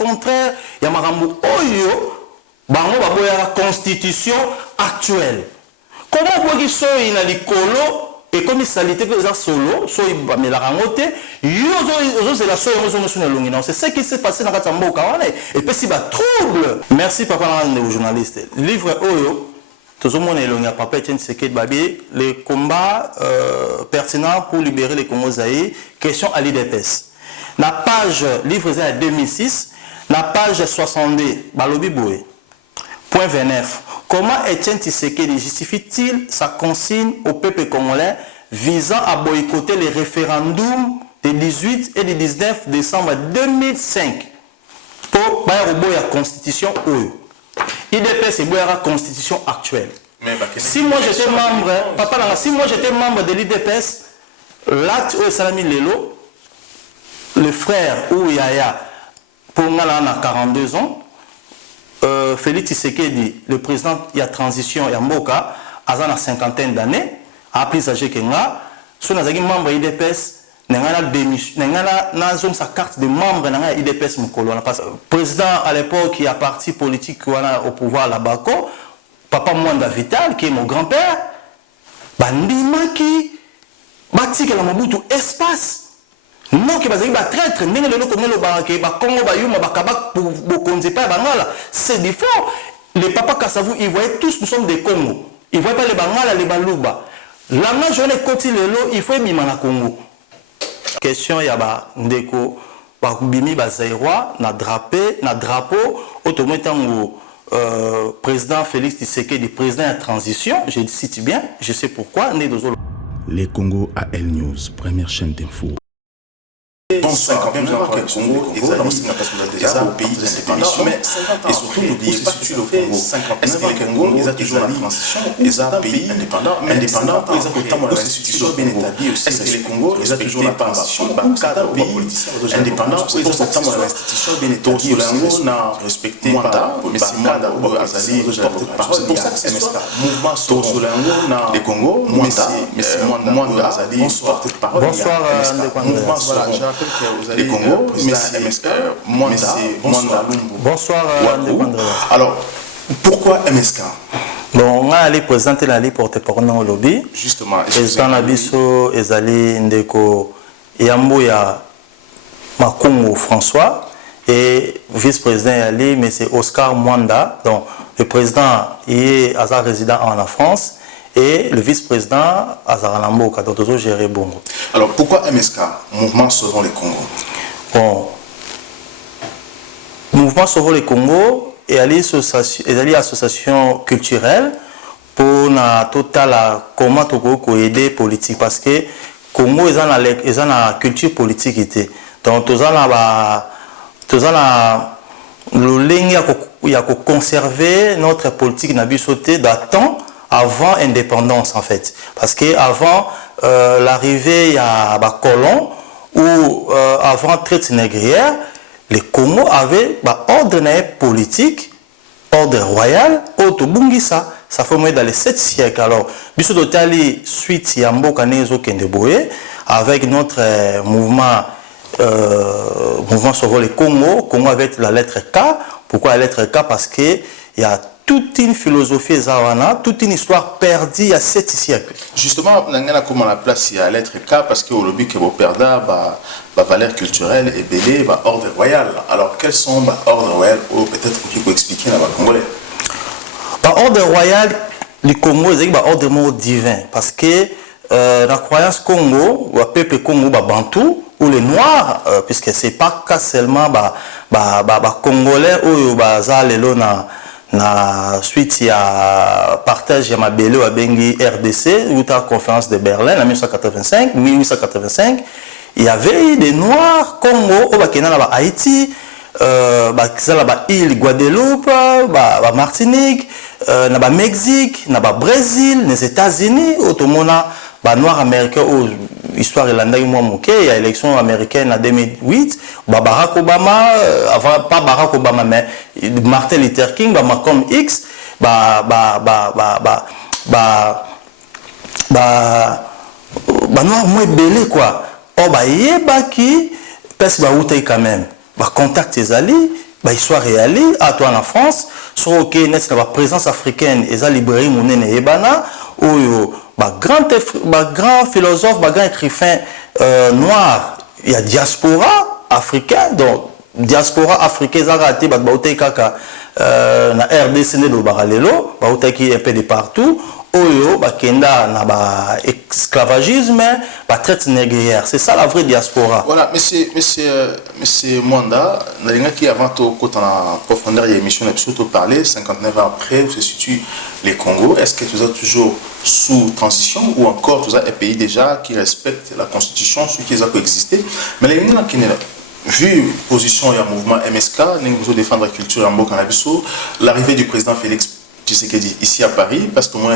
contraire ya makambo oyo bango baboya constitution actuelle. Comment boki soyi na likolo et comme salité que les solo soyi bamelaka ngote yo c'est la soyi mo longi non c'est ce qui s'est passé dans Katamboka et puis si ba trouble. Merci papa le journaliste. Livre oyo tout le monde est loin à papa Etienne Tshisekedi Babi les combats pertinents pour libérer les Congo Zaïre, question à l'IDPS. La page livre à 2006, la page 62 Balobi Boé. Point 29. Comment Etienne Tshisekedi justifie-t-il sa consigne au peuple congolais visant à boycotter les référendums des 18 et du 19 décembre 2005 pour la constitution OU. IDPS c'est la constitution actuelle. Si moi j'étais membre, papa, si moi j'étais membre de l'IDPS, l'acte où Salami Lelo, le frère ou Yaya, pour moi là on a 42 ans, Félix Tshisekedi, le président il y a transition il y a Mboka, à une cinquantaine d'années, a plus âgé que moi, si on a membre de l'IDPS, on a sa carte de membre de l'IDPS. Le président à l'époque qui a parti politique au pouvoir là-bas, Papa Mwanda Vital, qui est mon grand-père, Bandima qui bâtit que la Mobutu espace. Non, qui va dire traître, c'est différent. Les papas Kassavou, ils voyaient tous, nous sommes des Congo. Ils ne voyaient pas les Bangala, les Balouba. La majorité côté le lot, il faut Bimana Congo. Question yaba ndeko bakubimi bazairwa na drapeau automatique président Félix Tshisekedi président de transition, je cite bien, je sais pourquoi né dans les Congo AL News, première chaîne d'info. Bonsoir, bienvenue encore au Congo, et au pays d'indépendance, et surtout n'oubliez pas que le Congo, est-ce que le Congo est toujours la transition, est un pays indépendant, ils ont notamment l'institution bien établie aussi, est-ce que le Congo est toujours la transition, cadre pays indépendant, ils ont notamment l'institution bien établie aussi, respecté par M. Mwanda Azali, porte-parole, pour ça que c'est mouvement sur le Congo, M. Mwanda Azali, porte-parole, bonsoir, les Congo, MSK, bonsoir. Alors, pourquoi MSK? Bon, on a allé présenter la liste porte-parole au lobby. Justement, président Nabiso Ezali Ndeko Yamboya Makungu François et vice-président Yali, mais c'est Oscar Mwanda. Donc, le président est résident en France. Et le vice-président Azaranambo, qui a toujours géré Bongo. Alors pourquoi MSK, Mouvement Sauvons les Congo? Bon, Mouvement Sauvons les Congo est une association culturelle pour la totale comment aider politique parce que Congo est dans la culture politique. Donc, tout ça, il y a conserver notre politique d'attendre avant l'indépendance en fait. Parce qu'avant l'arrivée à colon ou avant traite négrière, les Congo avaient ordre politique, ordre royal, autobungisa. Ça fait dans les 7 siècles. Alors, Bissou Dotali, suite Yambo Kanezo Kendeboé, avec notre mouvement Sauvons les Congo, Congo avec la lettre K. Pourquoi la lettre K? Parce qu'il y a toute une philosophie zawana, toute une histoire perdue il y a 7 siècles. Justement, on a comment la place il y a la lettre K parce que au lobby que vous perdez, valeur culturelle et belé, ordre royal. Alors quels sont ordre royal ou peut-être qu'il faut expliquer dans le Congolais? Ordre royal, le Congo c'est ordre divin parce que la croyance Congo, le peuple Congo, Bantou ou les Noirs, puisque c'est pas seulement Congolais ou na suite il y a partage ya mabele à Bengi RDC ou la conférence de Berlin en 1885 il y avait des Noirs Congo au Bakena na Haïti île Guadeloupe Martinique na Mexique na Brésil les États-Unis automona Noirs américains histoire irlandaise moi moké il y a élection américaine en 2008 Barack Obama avant pas Barack Obama mais Martin Luther King Malcolm X Noirs moins belé quoi yeba qui parce outai quand même contact ezali bah histoire réelle à toi en France sur OK n'est la présence africaine et ça librairie monene ebana ou bah grand philosophe bah grand écrivain noir il y a diaspora africaine donc diaspora africaine ça raté bah bautay kaka na RDC ne do baralelo bautay qui un peu de partout oyo bakenda na ba esclavagisme ba traite négrière c'est ça la vraie diaspora. Voilà monsieur Mwanda nalinga qui avant to kota na profondeur de l'émission na biso to parler 59 ans après où se situe les Congo, est-ce que tu as toujours sous transition ou encore tu as un pays déjà qui respecte la constitution ce qui a coexisté mais nalinga qui vu position et mouvement MSK nous défendre la culture en Mboka na biso l'arrivée du président Félix Tshisekedi ici à Paris, parce que moi,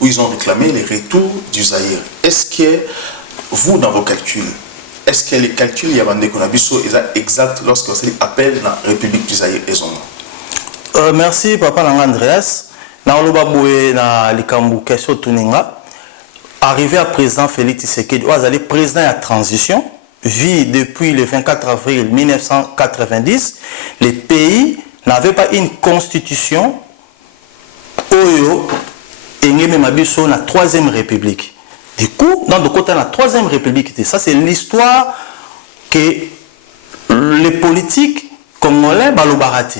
où ils ont réclamé les retours du Zaïre. Est-ce que vous, dans vos calculs, est-ce que les calculs il y a exact lorsque vous appelle la République du Zaïre et merci, papa Andreas. Arrivé à président Félix Tshisekedi, vous allez président à transition, vit depuis le 24 avril 1990, les pays n'avait pas une constitution oyo engeme mabiso na troisième république. Du coup, dans le côté de la troisième république, ça c'est l'histoire que les politiques congolais balobarati.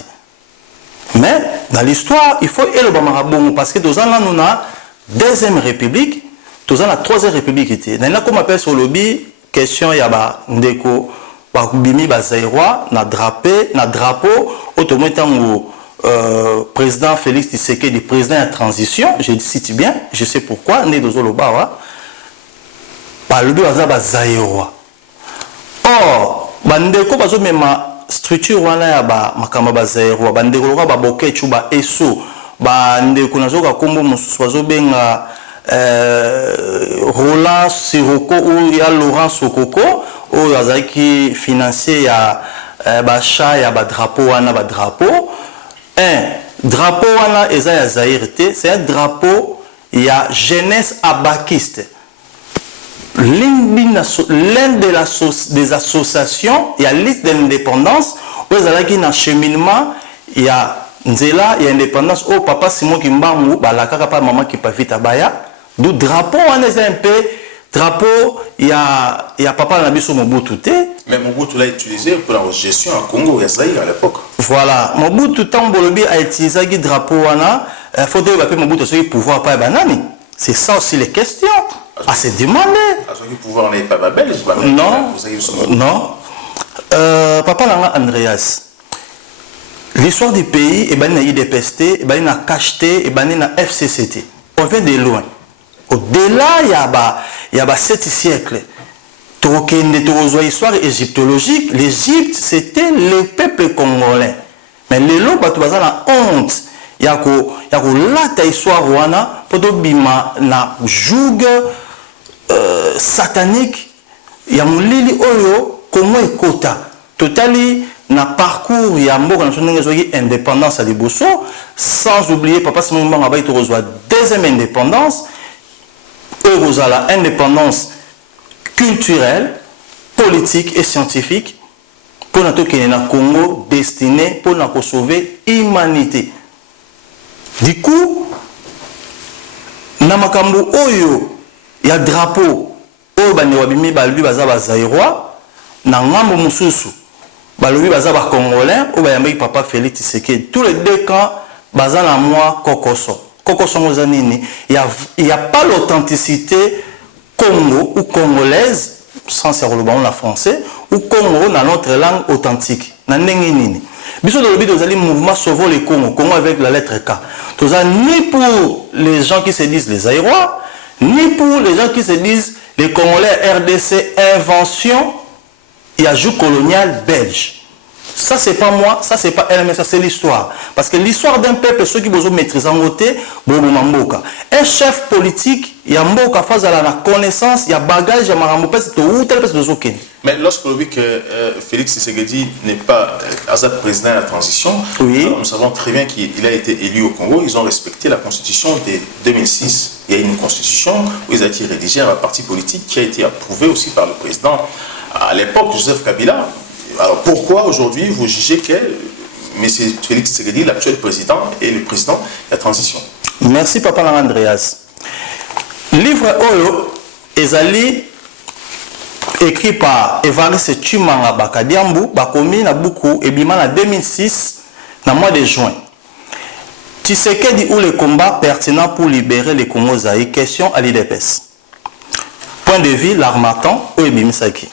Mais dans l'histoire, il faut éloigner parce que dans la nous a deuxième république, dans la troisième république. Dans la comme appelle sur lobby question yaba ndeko bakubimi bazairwa na drapeau automatiquement président Félix Tshisekedi président en transition je cite bien je sais pourquoi né dozolo bawa balobi baza bazairwa or bandeko bazo mema structure wana ya ba makamba bazairwa bandeko loka baboke chuba eso bandeko nazoka kombo mususu bazo benga Roland Siroko ou il y a Laurent Sokoko ou qui financier ya bacha ya drapeau wana drapeau un drapeau wana eza ya Zaïre c'est un drapeau ya jeunesse abakiste l'une des associations il y a liste d'indépendance où ezalaki na cheminement il y a nzela ya indépendance au papa Simon Kimbangu balaka pa maman qui pa vita baya du drapeau on est un peu drapeau il y a papa Nabiso Mobutu mais Mobutu l'a utilisé pour la gestion en Congo et Zaïre à l'époque. Voilà, Mobutu Tambolobi a utilisé le drapeau wana faut dire que Mobutu a pouvoir pas banani. C'est ça aussi les questions à se demander. Le pouvoir n'est pas belge. Non. Papa Langa Andreas. L'histoire du pays et ben na IDPST, et ben na KHT et ben na FCCT. On vient de loin. Au-delà, il y a 7 siècles. Histoire égyptologique, l'Égypte c'était le peuple congolais. Mais les lots, tu as la honte. Il y a la histoire wana pour bima na joug satanique. Il y a mon lili oyo comment ekota. Totali na parcours ya mboka na sonenge indépendance à Liboso sans oublier papa Simon Mbanga to reçoit deuxième indépendance. La indépendance culturelle, politique et scientifique pour notre Congo destiné pour nous sauver l'humanité. Du coup, Namakambo Oyo, il y a drapeau, Oyo Bane Wabimi Balbi Bazaba Zaïrois, Nangambo Moussousou, Balbi Bazaba Congolais, Oyo Bayambi Papa Félix Tshisekedi, tous les deux camps, Bazana moi Kokoso. Il n'y a pas l'authenticité Congo ou congolaise, sans ser le français, ou Congo dans notre langue authentique. Bisous dans le but de mouvement Sauvons les Congo, Congo avec la lettre K. Ni pour les gens qui se disent les Aïrois, ni pour les gens qui se disent les Congolais RDC invention, il y a joug colonial belge. Ça, c'est pas moi, ça, c'est pas elle, mais ça, c'est l'histoire. Parce que l'histoire d'un peuple, ceux qui vous maîtrisent en côté, un chef politique, il y a mboka face à la connaissance, il y a bagage, il y a marambo, c'est où tel personne de Zoken. Mais lorsque l'on dit que Félix Tshisekedi n'est pas président de la transition, oui. Nous savons très bien qu'il a été élu au Congo, ils ont respecté la constitution de 2006. Il y a une constitution où ils ont été rédigés à un parti politique qui a été approuvé aussi par le président à l'époque, Joseph Kabila. alors pourquoi aujourd'hui vous jugez que M. Félix Tshisekedi, l'actuel président, est le président de la transition? Merci Papa Andreas. Livre Oyo ezali écrit par Évariste Chimanga Bakadiambu, bakomi na buku ebima na 2006 na mois de juin. Tshisekedi ou le combat pertinent pour libérer le Congo Zaïre, question à l'IDPS. Point de vue, l'armatan ou ebimisaki.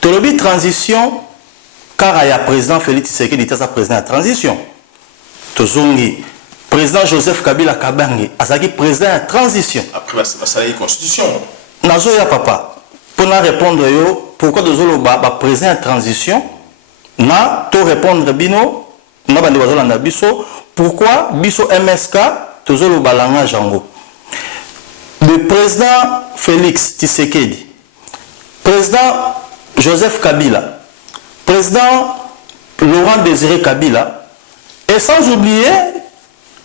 Tolobi transition, car il y a président Félix Tshisekedi était sa président de transition. Tozongi, président Joseph Kabila Kabangi, Azaki président de transition. Après, ça a une constitution. Nazoya papa, pour répondre yo, pourquoi Tozolo ba président de transition, na to répondre bino, na bande bazolanda biso, pourquoi biso MSK Tozolo balanga jango. Le président Félix Tshisekedi, président Joseph Kabila, président Laurent Désiré Kabila, et sans oublier,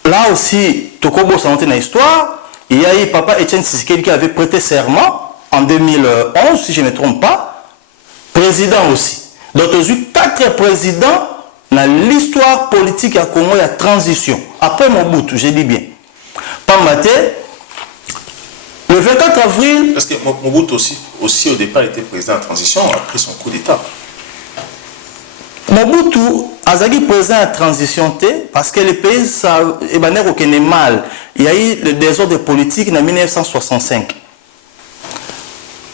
là aussi, Tokobo s'en dans l'histoire, il y a eu papa Etienne Tshisekedi qui avait prêté serment en 2011, si je ne me trompe pas, président aussi. Donc, il y a eu 4 présidents dans l'histoire politique à Congo, il y a transition. Après Mobutu, je dis bien. Pas maté. Le 24 avril... Parce que Mobutu aussi au départ était président en transition après son coup d'État. Mobutu Azagi président en transition parce que le pays ça est mal. Il y a eu le désordre politique en 1965.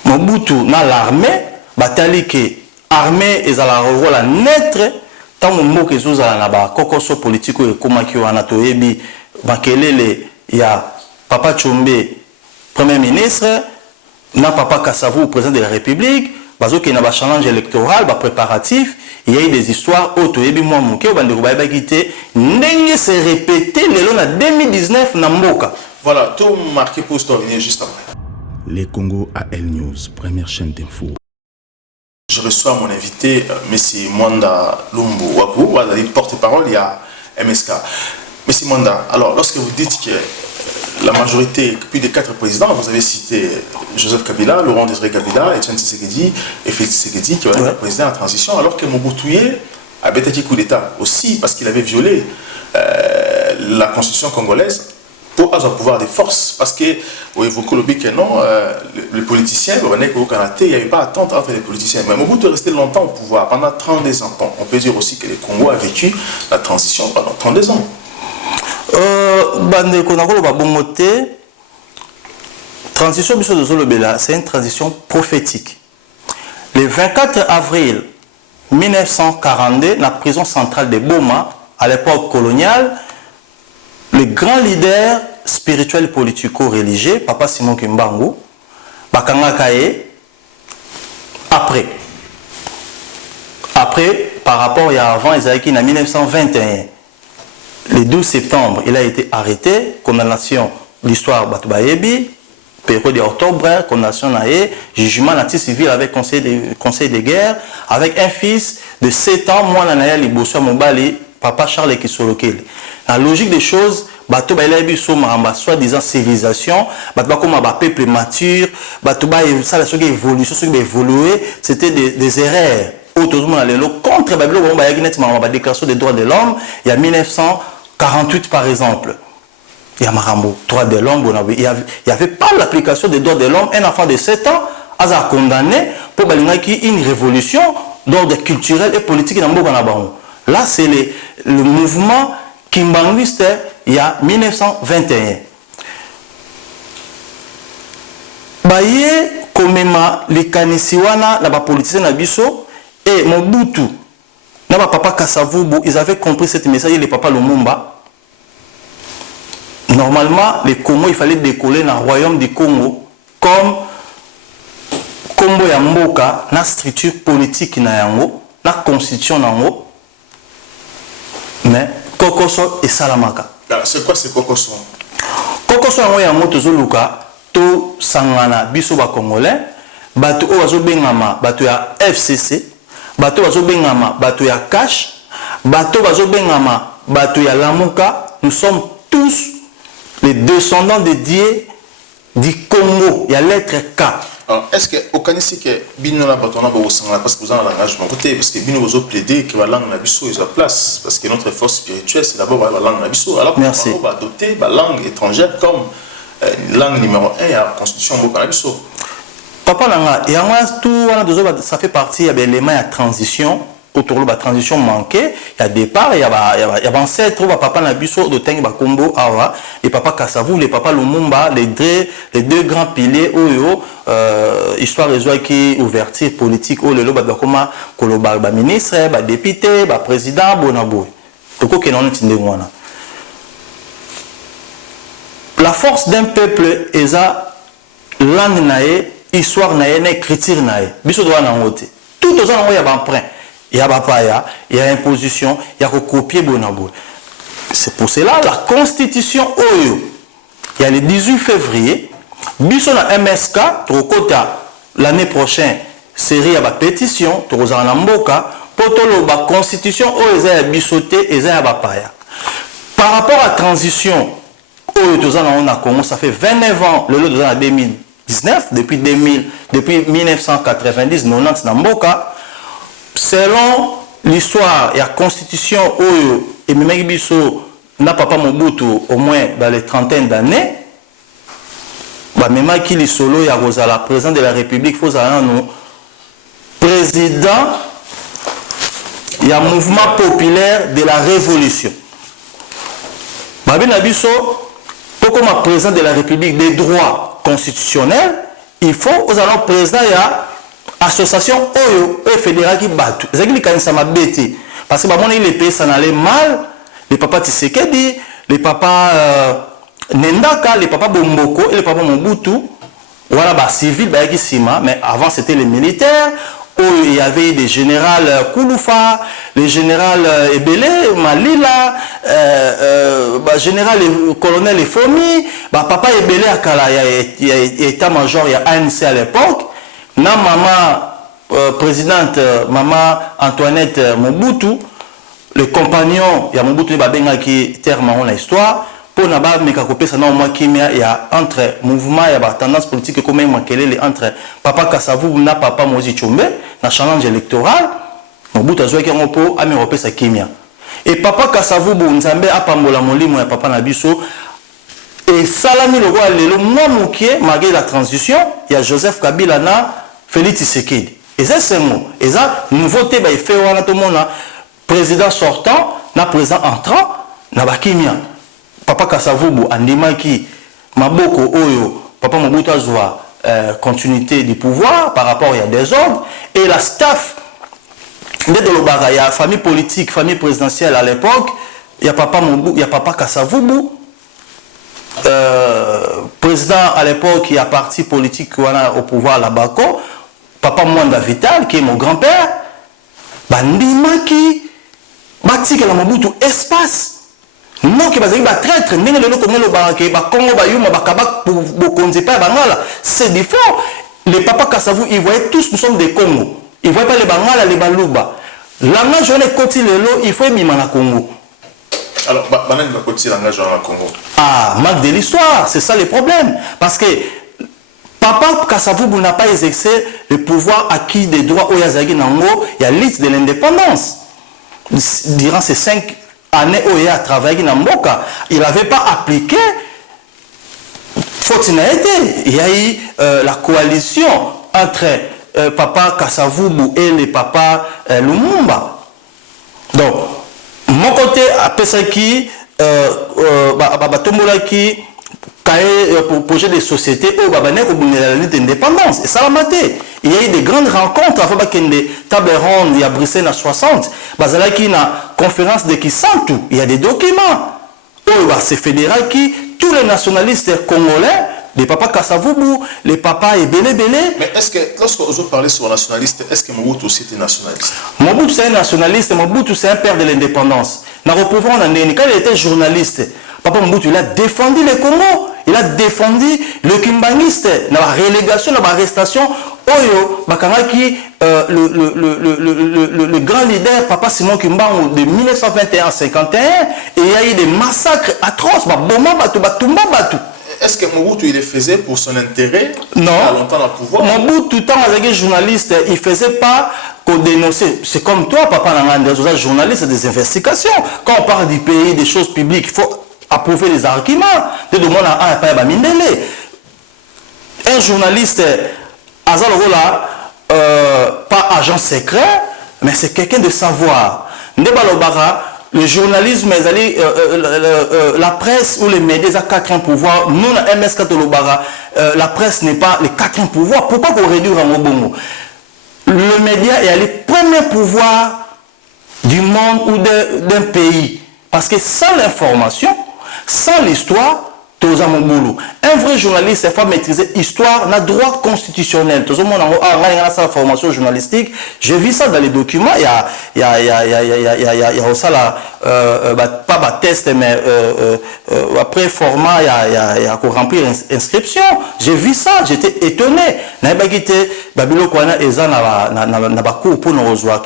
Mobutu dans l'armée, batali que armée et à la rôle naître tant que mot que nous allons na kokoso politique et comment qui wana toyebi bakelele ya Papa Tshombe Premier ministre, na Papa Kassavou, président de la République, parce qu'il y a un challenge électoral, un préparatif, il y a eu des histoires auto et bien moi mon cœur bande de quitté n'engue se répéter le long en 2019 na Mboka. Voilà, tout marqué pour venir juste après. Les Congo AL News, première chaîne d'info. Je reçois mon invité, M. Mwanda Lumbu Waku, porte-parole, il y a MSK. M. Mwanda, alors lorsque vous dites que la majorité, plus de 4 présidents, vous avez cité Joseph Kabila, Laurent Désiré Kabila, Etienne Tshisekedi et Félix Tshisekedi qui ont été présidents en transition, alors que Mobutu a bêté coup d'État aussi parce qu'il avait violé la constitution congolaise pour avoir pouvoir des forces. Parce que, vous évoquez le que non, les politiciens, il n'y avait pas attente entre les politiciens. Mais Mobutu est resté longtemps au pouvoir, pendant 32 ans. On peut dire aussi que le Congo a vécu la transition pendant 32 ans. Transition de Zolobela, c'est une transition prophétique. Le 24 avril 1942, la prison centrale de Boma, à l'époque coloniale, le grand leader spirituel politico-religieux, Papa Simon Kimbangu, Bakanga Kaye, après, par rapport à avant, Isaïki, en 1921, le 12 septembre, il a été arrêté, condamnation de l'histoire Batubayebi, période d'octobre, condamnation naïe, jugement natif civil avec conseil de guerre, avec un fils de 7 ans, moi, Nanaya Liboso Mobali, Papa Charles Kisolokele. La logique des choses, Batubayebi Somaramba, soi-disant civilisation, Batubakoma, peuple mature, Batuba, ça, la évolution, ce qui a évolué, c'était des erreurs. Contre la déclaration des droits de l'homme, il y a 1948 par exemple. Il y a Marambo, droits de l'homme, il n'y avait pas l'application des droits de l'homme. Un enfant de 7 ans a condamné pour une révolution d'ordre culturel et politique. Là, c'est le mouvement kimbanguiste il y a 1921. Baye, komema, les kanisiwana, la politicien Nabiso, et Mobutu, Papa Kassavou, ils avaient compris cette message, les Papa Lumumba. Normalement, les Congo, il fallait décoller dans le royaume du Congo comme Combo Yamboka, la structure politique na yango, la constitution nango, mais Kokoso et Salamaka. C'est quoi ces Kokoso? Kokoso yango tozoluka to sangana biso ba Congolais, bato o bazo bengama, bato ya FCC, bato bazo bengama, bato ya Cash, bato bazo bengama, bato ya Lamuka. Nous sommes tous les descendants de Dieu du Congo. Il y a lettre K. Alors, est-ce que au Canisi que bino la batona ba osanga parce que vous en langage mon côté parce que bino vous plaider que la langue na biso est à place parce que notre force spirituelle c'est d'abord la langue na biso alors qu'on va adopter la langue étrangère comme langue numéro 1 à la constitution mo na biso. Papa Langa, et en moi, tout ça fait partie de l'élément de transition, autour de la transition manquée, il y a départ, il y a ancêtre, papa Nabiso, de Tengi Bakombo, Awa, et papa Kassavou, les papa Lumumba, les deux grands piliers, histoire de qui ouverture politique, le loba Bakoma, Koloba, ministre, député, président, Bonabou. Donc, ok, non, la force d'un peuple est la langue nae, histoire nae, écriture nae. Biso doit en voter. Tout aux gens, il y a un emprunt, il y a bapaya, il y a imposition, il y a copier bonabo. C'est pour cela la constitution Oyo. Il y a le 18 février, biso na MSK, trokota l'année prochaine, série à la pétition, trozana na mboka, potolo ba constitution Oyo za bisoté et za bapaya. Par rapport à la transition Oyo tozana na Congo, ça fait 29 ans, le lot de 2019, depuis 1990, 90 Namboka, selon l'histoire et la constitution Oyo et Memegibiso n'a pas Mobutu au moins dans les trentaines d'années, même qui les solo ya la président de la République, faut nous président il y a un mouvement populaire de la révolution. Babi Nabiso, pour comme président de la République des droits constitutionnels, il faut aux allons président il y a association Oyo et fédéral qui battent. C'est qui quand ça m'a bêté parce que bon les pays ça n'allait mal, les papas Tshisekedi, les papas Nendaka, les papas Bomboko et les papas Mobutu, voilà bah civil bah qui sima, mais avant c'était les militaires. Où il y avait des généraux Kouloufa, les généraux Ebele, Malila, général colonel Efomi, papa Ebele Akala, il y a état-major, il y a ANC à l'époque, na maman présidente, maman Antoinette Mobutu, le compagnon, il y a Mobutu Babenga qui termine l'histoire. Pour n'avoir mais qu'à couper ça non moi qui il y a entre mouvement il y a tendance politique comme il entre papa Kassavou na papa Mozi Tchombe na challenge électoral Mobutu azwa ki ngopo ami repé sa kimia et papa Kassavou Nzambe apambola molimo ya papa Nabiso et salami le roi lelo moi mokie malgré la transition il y a Joseph Kabila na Félix Tshisekedi et ça c'est mot et ça nouveauté ba fait wana tout monde président sortant na président entrant na bakimia papa Kassavou andimaki maboko oyo papa Mobutu azwa continuité du pouvoir par rapport il y a des ordres et la staff de Dolobara il y a famille politique famille présidentielle à l'époque il y a papa Mobutu il y a papa Kassavou président à l'époque il y a parti politique au pouvoir la Bako papa Mwanda Vital qui est mon grand-père bandimaki batika la Mobutu espace non que bazali ba traître ndenge lelo comme le barake ba Congo ba yuma ba kabak pour konzi pa bangala c'est différent les papas Kassavou ils voyaient tous nous sommes des Congo ils voyaient pas les bangala les baluba langage on est côté lelo il faut bima na Congo alors banane va côté langage na Congo ah manque de l'histoire c'est ça le problème parce que papa Kassavou n'a pas exercé le pouvoir acquis des droits au Yazagi Nango il y a liste de l'indépendance durant ces 5 année où il a travaillé dans Mboka, il n'avait pas appliqué faute il y a eu la coalition entre papa Kassavou et les papas Lumumba. Donc, mon côté, après ça qui pour projet de société au Babanek au la lutte d'indépendance et ça l'a maté. Il y a eu des grandes rencontres avant qu'il y ait des tables rondes il y a Bruxelles à 60 bazala qui na conférence de Kisantu il y a des documents c'est fédéral qui tous les nationalistes congolais les papas Kassavou les papas Ebele mais est-ce que lorsque vous parlez sur nationaliste est-ce que Mobutu aussi était nationaliste Mobutu c'est un nationaliste Mobutu c'est un père de l'indépendance na repouvrons quand il était journaliste papa Mobutu il a défendu les Congo il a défendu le Kimbaniste dans la relégation, dans l'arrestation. Oyo, Bakangaki, le grand leader, Papa Simon Kimbangu, de 1921 à 1951, et il y a eu des massacres atroces, Boma Batu, Batumba Batu. est-ce que Mobutu il le faisait pour son intérêt? Non. Il a longtemps dans le pouvoir. Mobutu, tout le temps, avec journaliste, il ne faisait pas qu'on dénoncer. C'est comme toi, papa, un journaliste, des investigations. Quand on parle du pays, des choses publiques, il faut approuver les arguments. Un journaliste, pas agent secret, mais c'est quelqu'un de savoir. Le journalisme, la presse ou les médias, ils ont quatrième pouvoir. Nous, la MSK la presse n'est pas le quatrième pouvoir. Pourquoi qu'on réduit en Obongo? Le média est le premier pouvoir du monde ou d'un pays. Parce que sans l'information, sans l'histoire, un vrai journaliste, il faut maîtriser l'histoire, la droit constitutionnel. Tout le monde a sa formation journalistique. J'ai vu ça dans les documents. Il y a aussi pas de test, mais après format, il y a remplir inscription. J'ai vu ça, j'étais étonné.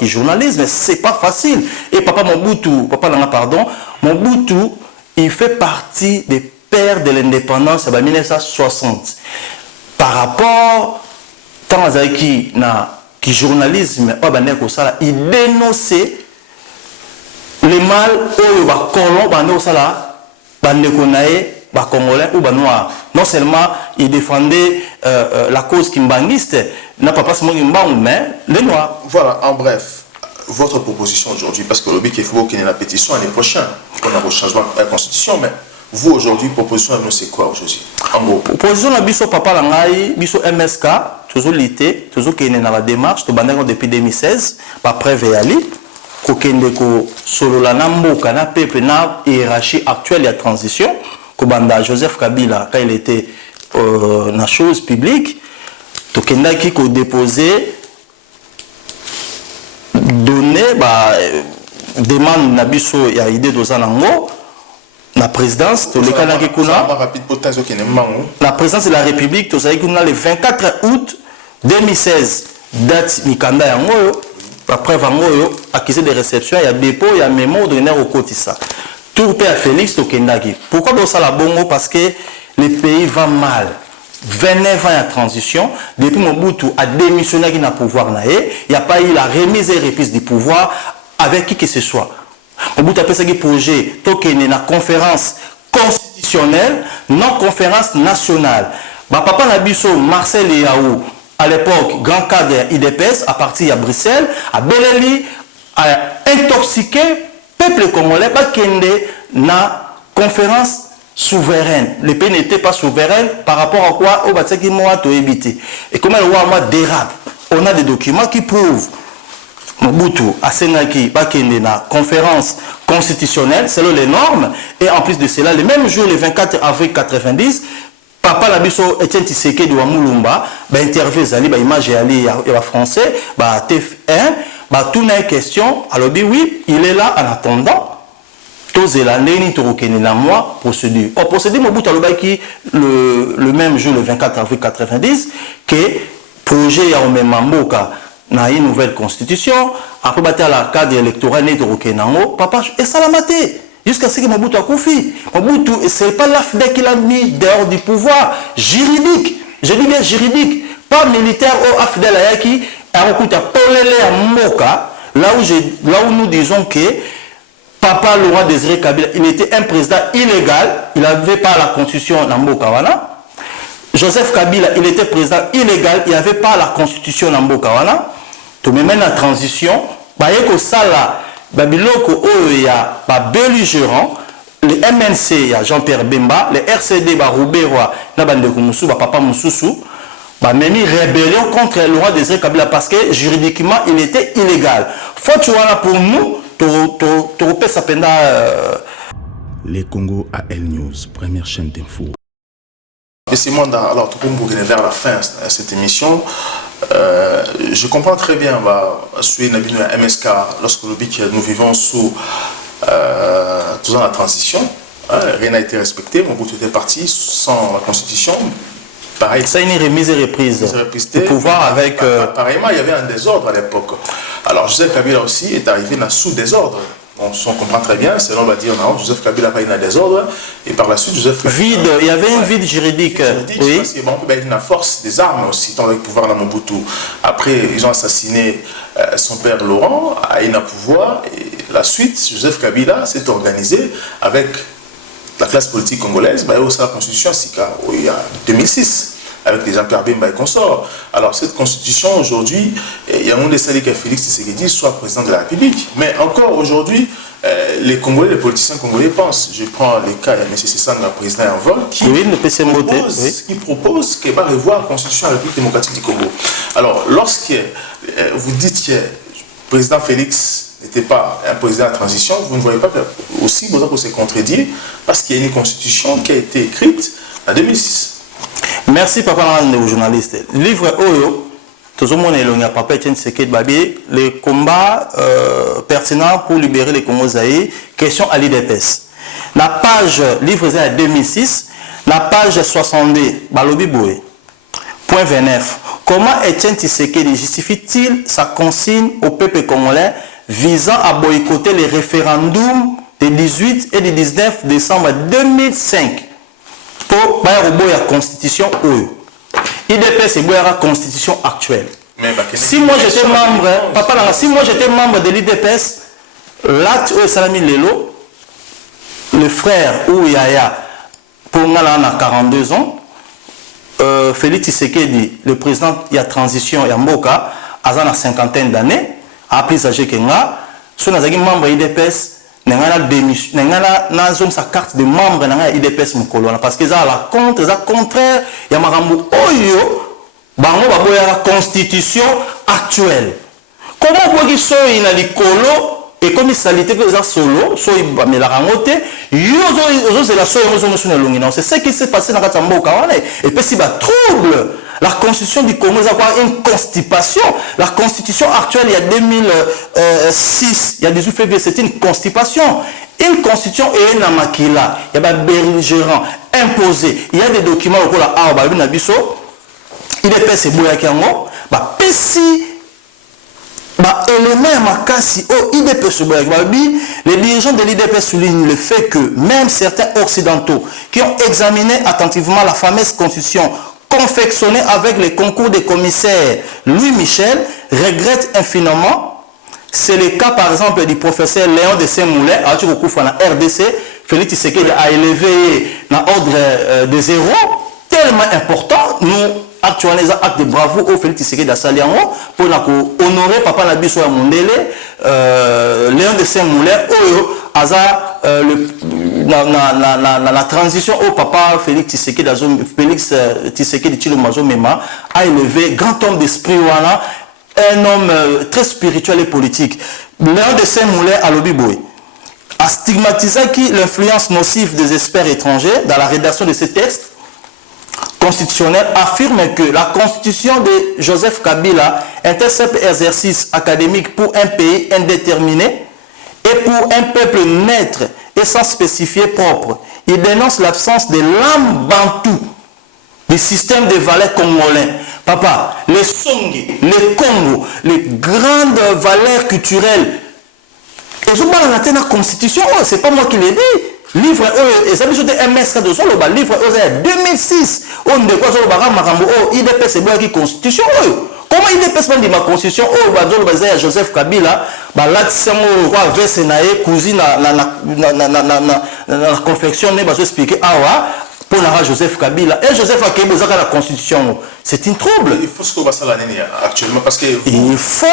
Journalisme, c'est pas facile. Et papa Mobutu, il fait partie des père de l'indépendance en 1960. Par rapport à qui journalisme, il dénonçait le mal congolais ou noirs. Non seulement il défendait la cause kimbangiste, n'a pas seulement mais les noirs. Voilà, en bref, votre proposition aujourd'hui, parce que le but qu'il faut qu'il y ait la pétition l'année prochaine, qu'on a un changement de la constitution, mais vous aujourd'hui, proposition à nous, c'est quoi aujourd'hui? En gros. Proposition à biso papa langai, biso MSK, toujours l'été, toujours qu'il y a la démarche, tout bandé depuis 2016, après Véali, kokende ko solo la namboka na peuple na hiérarchie actuelle et transition, ko banda Joseph Kabila quand il était na chose publique, to kenda ki ko déposer donner demande na biso ya idée dozanango. La présidence de la présidence de la République, le 24 août 2016, date Mikanda Yangoyo, après Vangoyo, accusé de réception, il y a dépôt, il y a mémoire de au Kotissa. Tout père Félix Tokendagi. Pourquoi dans ça la bongo? Parce que le pays va mal. 29 ans de transition, depuis Mobutu a démissionné dans le pouvoir, il n'y a pas eu la remise et reprise du pouvoir avec qui que ce soit. Mobutu a fait un projet, tokene na conférence constitutionnelle, non conférence nationale. Papa Nabiso, Marcel Yaou, à l'époque, grand cadre IDPS, à partir de Bruxelles, à Beleli, a intoxiqué le peuple congolais, na conférence souveraine. Le pays n'était pas souverain par rapport à quoi au Batsaki Moa to éviter. Et comment le roi dérape? On a des documents qui prouvent. Mobutu a Senaki Bakende na conférence constitutionnelle selon les normes, et en plus de cela, le même jour, le 24 avril 90, Papa Labiso Etienne Tshisekedi de Wamulumba, interview Zali, image et français, TF1, tout une question, alors oui, il est là en attendant. Procédure. Au procédure, Mobutu a qui le même jour, le 24 avril 90, que projet ya Omemamboka na une nouvelle constitution, après battre à la cadre électoral né de Rokenango, papa, et ça l'a maté. Jusqu'à ce que Mobutu a confié. Mobutu, c'est pas l'AFDEC qu'il a mis dehors du pouvoir juridique. Je dis bien juridique, pas militaire ou AFDEC qui a recouru à Polele à Moka, là où nous disons que Papa Laurent Désiré Kabila, il était un président illégal, il n'avait pas la constitution dans Mokawana. Joseph Kabila, il était président illégal, il n'y avait pas la constitution dans Mokawana. Tout de même, la transition, il y a belligérant, le MNC, il y a Jean-Pierre Bemba, le RCD, Rouberoa, Papa Moussoussou, même rébellion contre le roi Désiré Kabila parce que juridiquement, il était illégal. Faut tu vois pour nous, Les Congo AL News, première chaîne d'info. Monsieur Manda, alors tout pour vers la fin de cette émission, je comprends très bien, sur la MSK, lorsque nous vivons sous la transition, rien n'a été respecté, mon bout était parti sans la constitution. Pareil, c'est une remise et reprise de pouvoir avec... Pareillement, il y avait un désordre à l'époque. Alors Joseph Kabila aussi est arrivé dans sous-désordre. on comprend très bien, selon on va dire non, Joseph Kabila a eu un désordre, et par la suite Joseph Kabila... Vide, il y avait un vide juridique. Oui. Parce qu'on peut avoir la force des armes aussi, tant avec le pouvoir dans Mobutu. Après, ils ont assassiné son père Laurent, a eu un pouvoir, et la suite, Joseph Kabila s'est organisé avec la classe politique congolaise, il y a aussi la constitution il y a 2006. Avec les Jean-Pierre Bemba et consorts. Alors, cette constitution, aujourd'hui, il y a un des salés que Félix Tshisekedi soit président de la République. Mais encore aujourd'hui, les Congolais, les politiciens congolais pensent. Je prends les cas, il y a M. Sessanga, président en vol, qui propose qu'il va revoir la constitution de la République démocratique du Congo. Alors, lorsque vous dites que le président Félix n'était pas un président de transition, vous ne voyez pas que aussi, vous se contredire, parce qu'il y a une constitution qui a été écrite en 2006. Merci papa le journaliste. Livre Oyo, tout le monde est papa Etienne Tshisekedi Babi, les combats pertinents pour libérer les Congo Zaïre, question à l'IDPS. La page livre à 2006, la page 62, Balobi Boué. Point 29. Comment Etienne Tshisekedi justifie-t-il sa consigne au peuple congolais visant à boycotter les référendums des 18 et du 19 décembre 2005? Pour la constitution IDPS c'est la constitution actuelle. Si moi j'étais membre, si moi j'étais membre de l'IDPS, l'acte où Salami Lelo, le frère ou Yaya, pour moi là on a 42 ans, Félix Tshisekedi, le président il y a transition il y a Mboka, à une cinquantaine d'années, a plus âgé que moi, si on a membre IDPS. Nous sa carte de membre de l'IDPS parce que ça la contre, ça contraire, il y a la constitution actuelle. Comment vous pouvez dire que et comme il s'alité que ça solo, soit il la rangote, c'est ce qui s'est passé dans la Mboka et puis c'est un trouble. La constitution du Congo a une constipation. La constitution actuelle, il y a 2006, il y a 18 février, c'est une constipation. Une constitution est un maquila. Il y a des belligérants imposés. Il y a des documents au cours de la il est passé Boyakango. Les dirigeants de l'IDP soulignent le fait que même certains occidentaux qui ont examiné attentivement la fameuse constitution confectionné avec les concours des commissaires Louis Michel, regrette infiniment. C'est le cas par exemple du professeur Léon de Saint-Moulin, à la RDC, Félix Tshisekedi a élevé l'ordre de zéro, tellement important, nous actualisons acte de bravo au Félix Tshisekedi à Saliango pour honorer Papa Nabiso à Mondele, Léon de Saint-Moulin, Aza la transition au papa Félix Tshisekedi Tshilombo Mema a élevé grand homme d'esprit, un homme très spirituel et politique. Léon de Saint-Moulin à Lobiboy a stigmatisé l'influence nocive des experts étrangers dans la rédaction de ces textes constitutionnels, affirme que la constitution de Joseph Kabila est un simple exercice académique pour un pays indéterminé et pour un peuple naître et sans spécifier propre. Il dénonce l'absence de l'âme bantou du système de valeurs congolais. Papa, les Songi, les Congo, les grandes valeurs culturelles, ils ont pas la constitution, c'est pas moi qui l'ai dit. Livre, et ça veut dire MSK de Solo, livre 2006, on ne quoi Solo Bara Marambo, IDP c'est moi qui constitution. Comment IDP dit ma constitution, Joseph Kabila, là, c'est mon roi Vessenae, cousine, la confection, ne va expliquer, pour Joseph Kabila. Et Joseph a créé la constitution. C'est une trouble. Il faut ce qu'on va ça l'année actuellement, parce que il faut.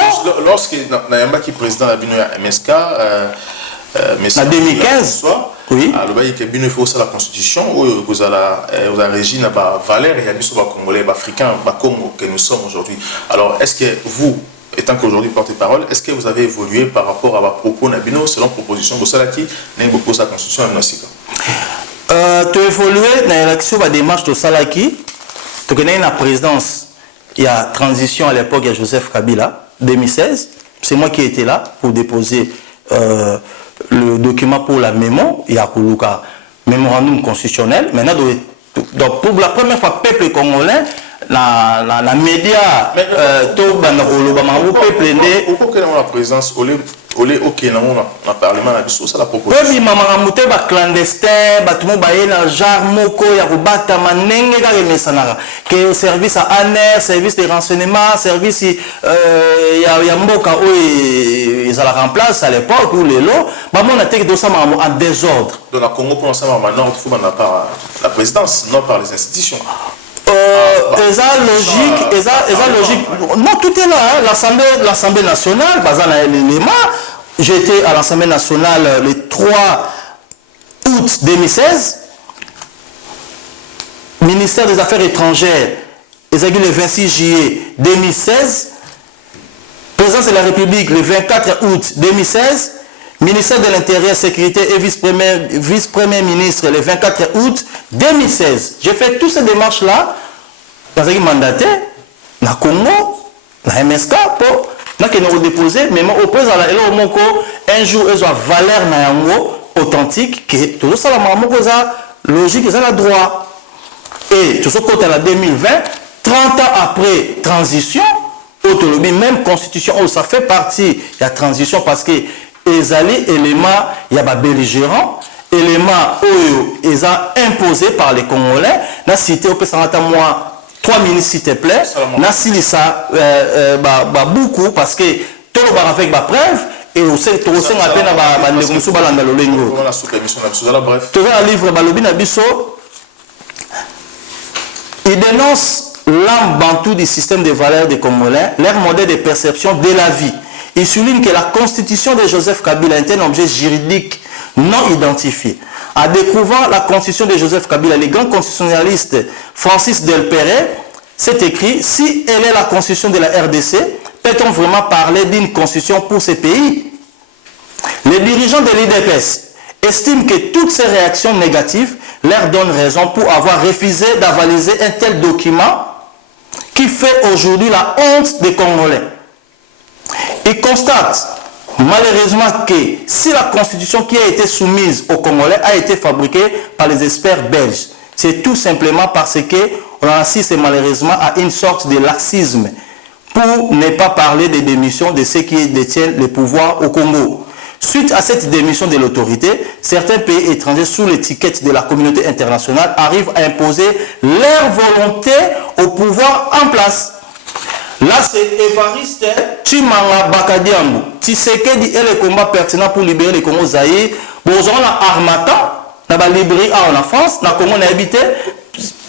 Lorsque Nayamba qui est président de la MSK, en 2015, oui. Il faut ça la constitution où vous avez régi la valeur et les Congolais, Africains, Congo que nous sommes aujourd'hui. Alors, est-ce que vous, étant qu'aujourd'hui porte-parole, est-ce que vous avez évolué par rapport à vos propos Nabino selon proposition de Salaki, n'a beaucoup sa constitution à tu as évolué dans l'élection de la démarche de Salaki, tu connais la présidence, il y a transition à l'époque, il y a Joseph Kabila, 2016, c'est moi qui étais là pour déposer le document pour la mémo, il y a le mémorandum constitutionnel. Maintenant, donc, pour la première fois, peuple congolais, la média, au cours de la présidence, Olé, ok, on a parlé mal à ça la proposition. Oui, maman a monté ba clandestin, ba tout le monde na genre moko ya robata manenge ga remesanara. Que service à ANER, service de renseignement, service ya mboka où ils allaient en place à l'époque où les lots, bah mon a été de ça en désordre. Dans la Congo pour l'ensemble maintenant, il faut par la présidence, non par les institutions. Logique. Non, tout est là. Hein. L'Assemblée nationale, j'étais à l'Assemblée nationale le 3 août 2016. Ministère des Affaires étrangères, le 26 juillet 2016. Présidence de la République le 24 août 2016. Ministère de l'Intérieur, Sécurité et vice-premier ministre le 24 août 2016. J'ai fait toutes ces démarches-là dans un mandaté, dans le Congo, dans le MSK, pour nous déposer, mais au président, un jour, ils ont valeur authentique, qui est tout ça, la logique, ils ont le droit. Et tout ce côté en 2020, 30 ans après transition, autonomie, même constitution, ça fait partie de la transition parce que les éléments, il y a des belligérants, éléments où ils ont imposé par les Congolais. Dans la cité, au moi 3 minutes s'il te plaît. Dans ça, beaucoup parce que tout le monde avec ma preuve et aussi tout le monde a peine à négocier dans le lingo. Tu vois le livre Balobi Nabiso. Il dénonce l'âme bantou du système de valeurs des Congolais, leur modèle de perception de la vie. Il souligne que la constitution de Joseph Kabila est un objet juridique non identifié. En découvrant la constitution de Joseph Kabila, le grand constitutionnaliste Francis Delperret s'est écrit « Si elle est la constitution de la RDC, peut-on vraiment parler d'une constitution pour ce pays ?» Les dirigeants de l'IDPS estiment que toutes ces réactions négatives leur donnent raison pour avoir refusé d'avaliser un tel document qui fait aujourd'hui la honte des Congolais. Ils constatent malheureusement que si la constitution qui a été soumise aux Congolais a été fabriquée par les experts belges, c'est tout simplement parce qu'on assiste malheureusement à une sorte de laxisme pour ne pas parler des démissions de ceux qui détiennent le pouvoir au Congo. Suite à cette démission de l'autorité, certains pays étrangers sous l'étiquette de la communauté internationale arrivent à imposer leur volonté au pouvoir en place. Là, c'est Évariste Chimanga Bakadiambo. Tshisekedi et le combat pertinent pour libérer le Congo Zaïre. Bon, on a Armata, on a librairie en France, on a Congo, on a habité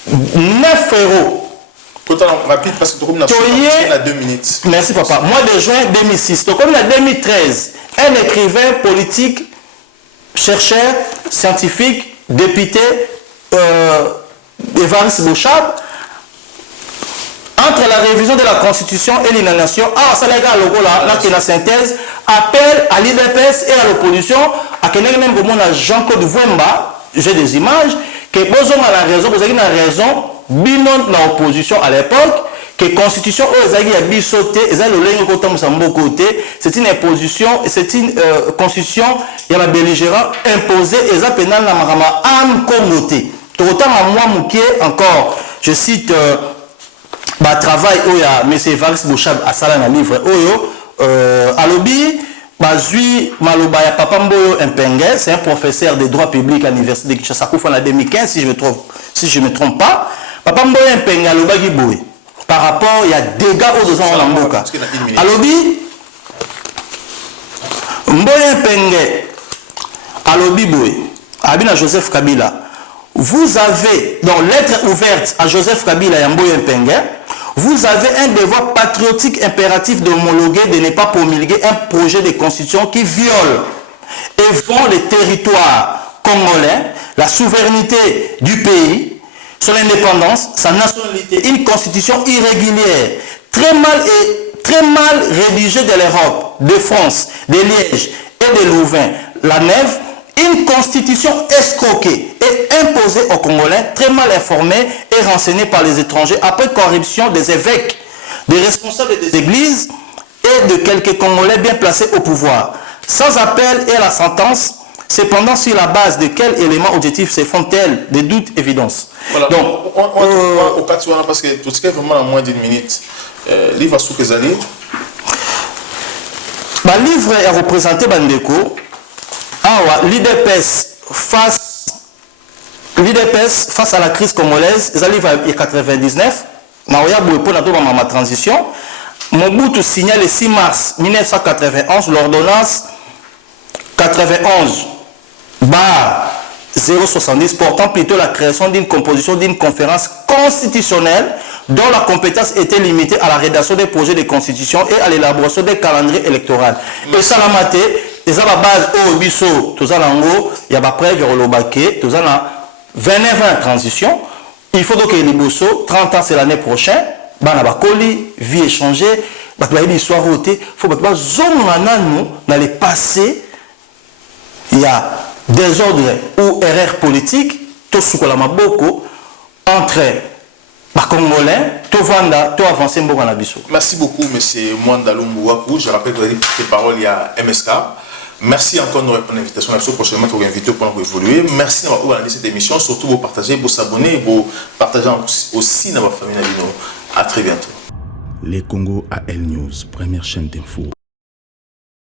9 euros. Rapide parce que tu as 2 minutes. Merci papa. Mois de juin 2006. Donc, comme en 2013, un écrivain politique, chercheur, scientifique, député, Évariste Bouchab, entre la révision de la Constitution et l'inaliénation, ça les gars, là, qui est la synthèse, appelle à l'IDPS et à l'opposition, à quelqu'un même comme Jean-Claude Vouemba, j'ai des images, que besoin à la raison, vous avez une raison, binon dans l'opposition à l'époque, que la Constitution, c'est une imposition, c'est une Constitution, il y a la belligérant imposée, et ça pénal na marama am communauté. Autant à moi, Mouké, encore, je cite, travail où il y a M. Évariste Bouchab à Salah dans le livre Alobi, Bazui Malobaya Papamboyo Mpenge, c'est un professeur de droit public à l'université de Kinshasa en 2015, si je me trompe pas. Papamboyo Mpenge Alobagi Boy. Par rapport, il y a des dégâts aux deux ans en Mboka. Alobi, Mboye Mpenge, Alobi Boy, Abina Joseph Kabila. Vous avez, dans lettre ouverte à Joseph Kabila et Mboye Mpenge, vous avez un devoir patriotique impératif d'homologuer, de ne pas promulguer un projet de constitution qui viole et vend les territoires congolais, la souveraineté du pays, son indépendance, sa nationalité, une constitution irrégulière, très mal rédigée de l'Europe, de France, de Liège et de Louvain, la Nève, une constitution escroquée et imposée aux Congolais, très mal informée et renseignée par les étrangers après corruption des évêques, des responsables des églises et de quelques Congolais bien placés au pouvoir. Sans appel et la sentence, cependant sur la base de quels éléments objectifs se font-elles des doutes évidences. Voilà. Donc, au cas où parce que tout ce qui est vraiment en moins d'une minute, livre sous les années. Ba livre est représenté Bandeko. L'IDPS face à la crise congolaise, ils arrivent en 99. Ma transition. Mobutu signale le 6 mars 1991 l'ordonnance 91/070 portant plutôt la création d'une composition d'une conférence constitutionnelle dont la compétence était limitée à la rédaction des projets de constitution et à l'élaboration des calendriers électoraux. Et ça la maté, les à la base au biso, tout ça l'ango, il y a pas preuve vers le baquet, tout ça la 29 transition. Il faut donc que les bosso 30 ans c'est l'année prochaine. Bana bakoli, vie échangée, bakbaïbi soit roté, faut bakba zonana nous dans le passé. Il y a désordre ou erreur politique, tout ce qu'on a maboko entre les Congolais, tout vanda, tout avancé mboko na biso. Merci beaucoup, monsieur Mwandalou Mouakou. Je rappelle que vous avez dit les paroles il y a MSK. Merci encore de répondre à l'invitation. La prochainement, vous inviter pour évoluer. Merci d'avoir regardé cette émission. Surtout, vous partagez, vous abonner, vous partagez aussi dans votre famille. À très bientôt. Les Congo AL News, première chaîne d'info.